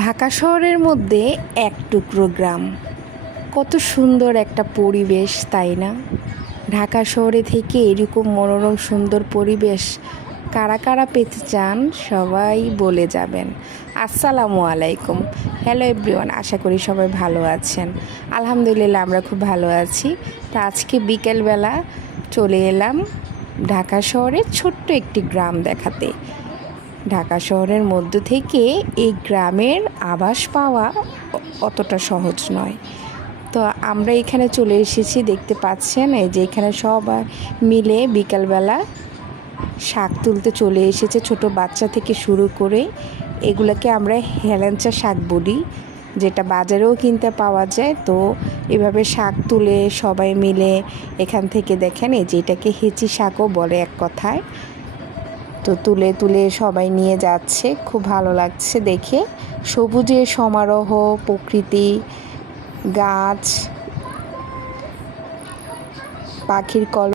ঢাকা শহরের মধ্যে এক টুকরো গ্রাম, কত সুন্দর একটা পরিবেশ, তাই না? ঢাকা শহরে থেকে এরকম মনোরম সুন্দর পরিবেশ কারা কারা পেতে চান সবাই বলে যাবেন। আসসালামু আলাইকুম। হ্যালো এভরিওয়ান, আশা করি সবাই ভালো আছেন। আলহামদুলিল্লাহ আমরা খুব ভালো আছি। তো আজকে বিকেলবেলা চলে এলাম ঢাকা শহরের ছোট্ট একটি গ্রাম দেখাতে। ঢাকা শহরের মধ্য থেকে এই গ্রামের আভাস পাওয়া অতটা সহজ নয়। তো আমরা এখানে চলে এসেছি, দেখতে পাচ্ছেন এই যে এখানে সবাই মিলে বিকালবেলা শাক তুলতে চলে এসেছে। ছোট বাচ্চা থেকে শুরু করে এগুলোকে আমরা হেলেঞ্চা শাক বলি, যেটা বাজারেও কিনতে পাওয়া যায়। তো এভাবে শাক তুলে সবাই মিলে এখান থেকে দেখেন এই যে এটাকে হেঁচি শাকও বলে এক কথায়। তো তুলে তুলে সবাই নিয়ে যাচ্ছে, খুব ভালো লাগছে দেখে। সবুজের সমারোহ, প্রকৃতি, গাছ, পাখির কল